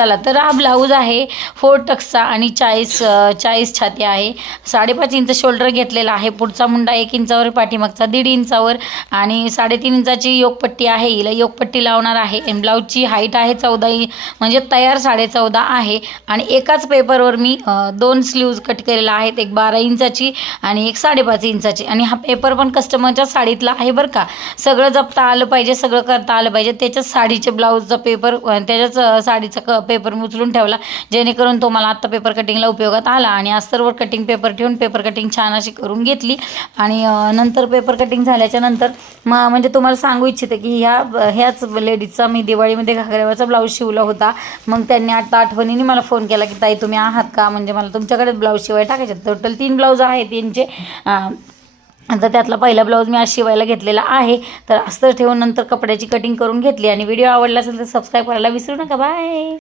चला तर हा ब्लाऊज आहे 4 टक्सचा आणि 40 छाती आहे. 5.5 इंच शोल्डर घेतलेला आहे. पुढचा मुंडा 1 इंचावर, पाठीमागचा 1.5 इंचावर आणि 3.5 इंचाची योगपट्टी आहे. हिला योगपट्टी लावणार आहे. आणि ब्लाऊजची हाईट आहे 14 म्हणजे तयार 14.5 आहे. आणि एकाच पेपरवर मी 2 स्लीव्ज कट केलेला आहेत, एक 12 इंचाची आणि एक 5.5 इंचाची. आणि हा पेपर पण कस्टमरच्या साडीतला आहे बरं का. सगळं जपता आलं पाहिजे, सगळं करता आलं पाहिजे. त्याच्याच साडीचे ब्लाऊजचा पेपर, त्याच्याच साडीचा पेपर उचलून ठेवला, जेणेकरून तो मला आत्ता पेपर कटिंगला उपयोगात आला. आणि अस्तरवर कटिंग पेपर ठेवून पेपर कटिंग छान अशी करून घेतली. आणि नंतर पेपर कटिंग झाल्याच्या नंतर म्हणजे तुम्हाला सांगू इच्छिते की ह्याच लेडीजचा मी दिवाळीमध्ये घागऱ्यावरचा ब्लाऊज शिवला होता. मग त्यांनी आता आठवणीने मला फोन केला की ताई तुम्ही आहात का, म्हणजे मला तुमच्याकडे ब्लाऊज शिवाय टाकायचे. टोटल 3 ब्लाऊज आहेत त्यांचे. आता त्यातला पहिला ब्लाऊज मी आज शिवायला घेतलेला आहे. तर अस्तर ठेवून नंतर कपड्याची कटिंग करून घेतली. आणि व्हिडिओ आवडला असेल तर सबस्क्राईब करायला विसरू नका. बाय.